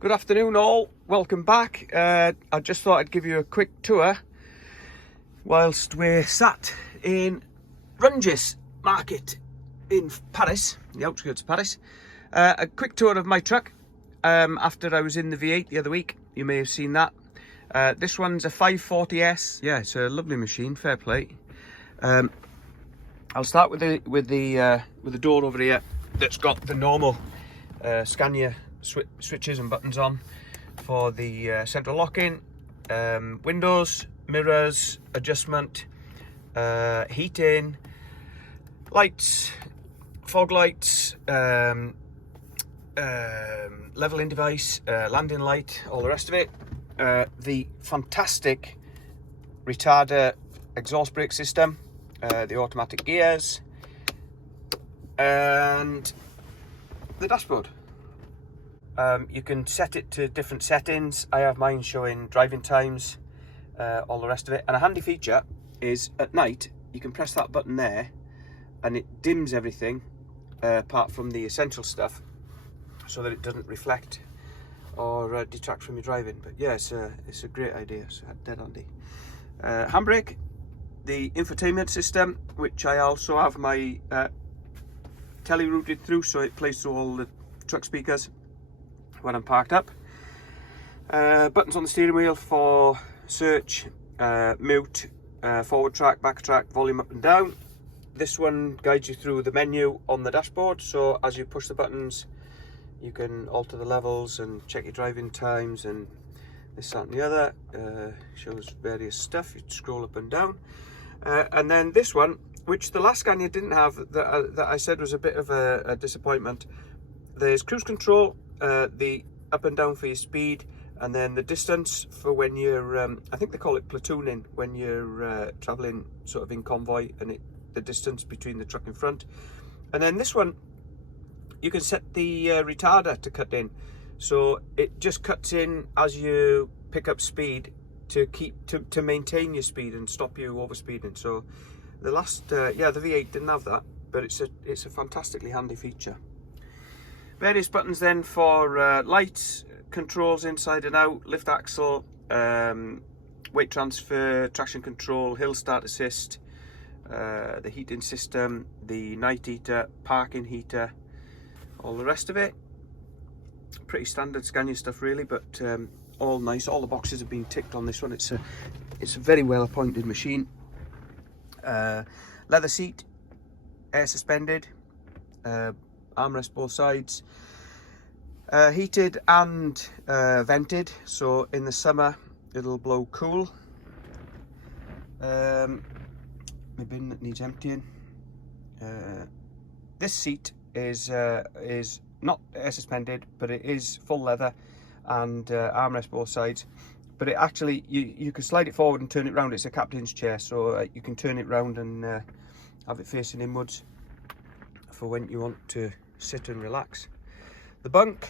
Good afternoon all, welcome back. I just thought I'd give you a quick tour whilst we're sat in Rungis Market in Paris, the outskirts of Paris. A quick tour of my truck after I was in the V8 the other week. You may have seen that. This one's a 540S. Yeah, it's a lovely machine, fair play. I'll start with the door over here that's got the normal Scania switches and buttons on for the central locking, windows, mirrors, adjustment, heating, lights, fog lights, leveling device, landing light, all the rest of it. The fantastic retarder exhaust brake system, the automatic gears, and the dashboard. You can set it to different settings. I have mine showing driving times, all the rest of it. And a handy feature is at night, you can press that button there and it dims everything apart from the essential stuff so that it doesn't reflect or detract from your driving. But yeah, it's a great idea, so dead handy. Handbrake, the infotainment system, which I also have my telly routed through, so it plays through all the truck speakers when I'm parked up. Buttons on the steering wheel for search, mute, forward track, back track, volume up and down. This one guides you through the menu on the dashboard, so as you push the buttons you can alter the levels and check your driving times and this, that and the other. Shows various stuff, you scroll up and down. And then this one, which the last Scania didn't have, that I said was a bit of a disappointment. There's cruise control, the up and down for your speed, and then the distance for when you're, I think they call it platooning, when you're travelling sort of in convoy, and the distance between the truck in front. And then this one, you can set the retarder to cut in, so it just cuts in as you pick up speed to maintain your speed and stop you overspeeding. So the last, the V8 didn't have that, but it's a fantastically handy feature. Various buttons then for lights, controls inside and out, lift axle, weight transfer, traction control, hill start assist, the heating system, the night heater, parking heater, all the rest of it. Pretty standard Scania stuff really, but all nice. All the boxes have been ticked on this one. It's a very well appointed machine. Leather seat, air suspended, armrest both sides, heated and vented, so in the summer it'll blow cool. My bin that needs emptying. This seat is not air suspended, but it is full leather and armrest both sides. But it actually, you can slide it forward and turn it round. It's a captain's chair, so you can turn it round and have it facing inwards for when you want to sit and relax. The bunk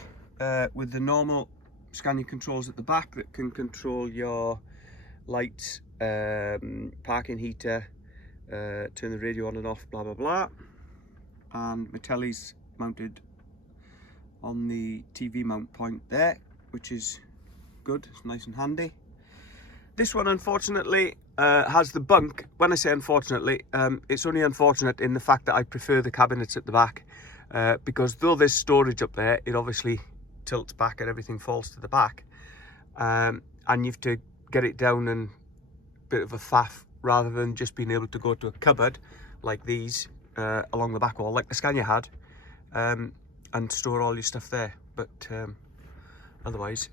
with the normal Scania controls at the back that can control your lights, parking heater, turn the radio on and off, blah blah blah. And my telly's mounted on the TV mount point there, which is good, it's nice and handy. This one unfortunately has the bunk. When I say unfortunately, it's only unfortunate in the fact that I prefer the cabinets at the back, because though there's storage up there, it obviously tilts back and everything falls to the back, and you have to get it down and a bit of a faff, rather than just being able to go to a cupboard like these along the back wall like the Scania had, and store all your stuff there. But otherwise,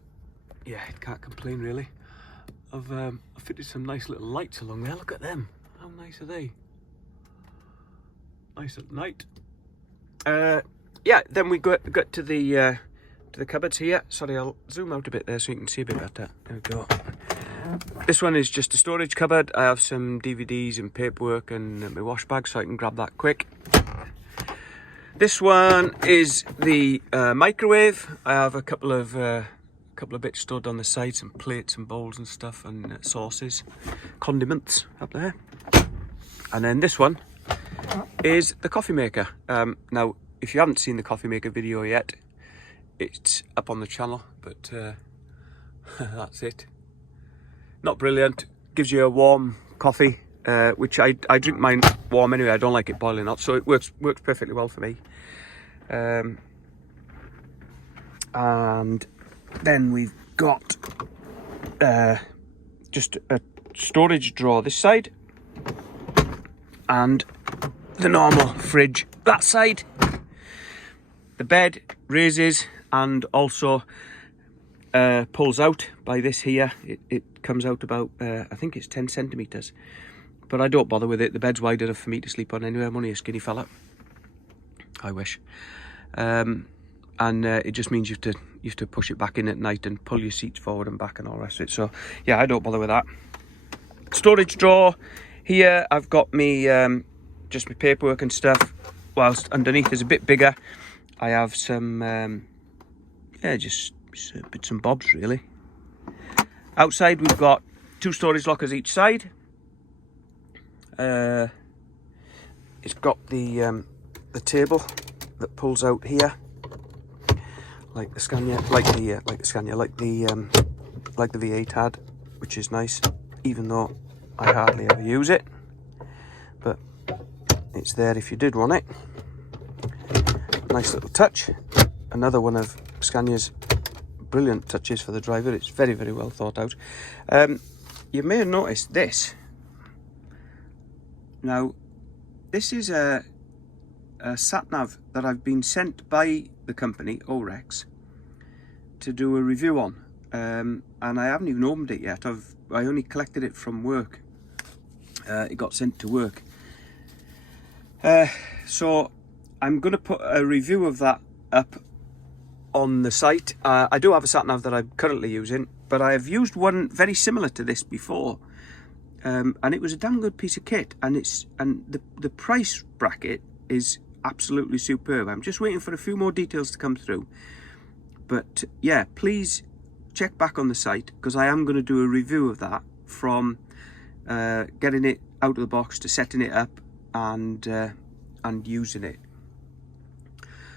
yeah, I can't complain really. I've fitted some nice little lights along there. Look at them, how nice are they? Nice at night. Yeah, then we got to the cupboards here. Sorry, I'll zoom out a bit there so you can see a bit better. There we go. This one is just a storage cupboard. I have some DVDs and paperwork and my wash bag, so I can grab that quick. This one is the microwave. I have a couple of bits stored on the side, some plates and bowls and stuff, and sauces, condiments up there. And then this one is the coffee maker. Now, if you haven't seen the coffee maker video yet, it's up on the channel, but that's it. Not brilliant. Gives you a warm coffee, which I drink mine warm anyway. I don't like it boiling hot, so it works perfectly well for me. And then we've got just a storage drawer this side, and the normal fridge that side. The bed raises and also pulls out by this here. It comes out about, I think it's 10 centimetres. But I don't bother with it. The bed's wide enough for me to sleep on anyway. I'm only a skinny fella. I wish. And it just means you have to push it back in at night and pull your seats forward and back and all the rest of it. So yeah, I don't bother with that. Storage drawer. Here I've got me just my paperwork and stuff. Whilst underneath is a bit bigger, I have some just bits and bobs really. Outside we've got 2 storage lockers each side. It's got the table that pulls out here, like the Scania, like the V8 had, which is nice, even though I hardly ever use it. But it's there if you did want it. Nice little touch. Another one of Scania's brilliant touches for the driver. It's very, very well thought out. You may have noticed this. Now, this is a sat-nav that I've been sent by the company, Orex, to do a review on. And I haven't even opened it yet. I only collected it from work. It got sent to work. So I'm going to put a review of that up on the site. I do have a sat-nav that I'm currently using, but I have used one very similar to this before. And it was a damn good piece of kit, and the price bracket is absolutely superb. I'm just waiting for a few more details to come through. But yeah, please check back on the site, because I am going to do a review of that, from getting it out of the box to setting it up and using it.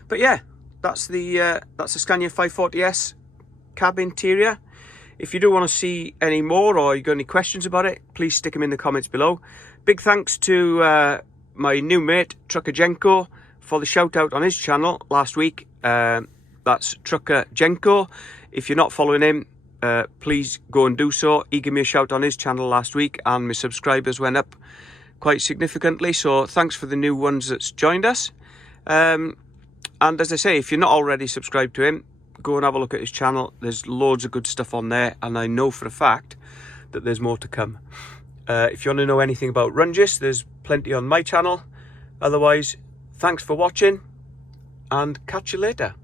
But yeah, that's the Scania 540S cab interior. If you do want to see any more, or you got any questions about it, please stick them in the comments below. Big thanks to my new mate, Trucker Jenko, for the shout out on his channel last week. That's Trucker Jenko. If you're not following him, please go and do so. He gave me a shout on his channel last week, and my subscribers went up quite significantly. So thanks for the new ones that's joined us. And as I say, if you're not already subscribed to him, go and have a look at his channel. There's loads of good stuff on there, and I know for a fact that there's more to come. If you want to know anything about Rungis, there's plenty on my channel. Otherwise, thanks for watching, and catch you later.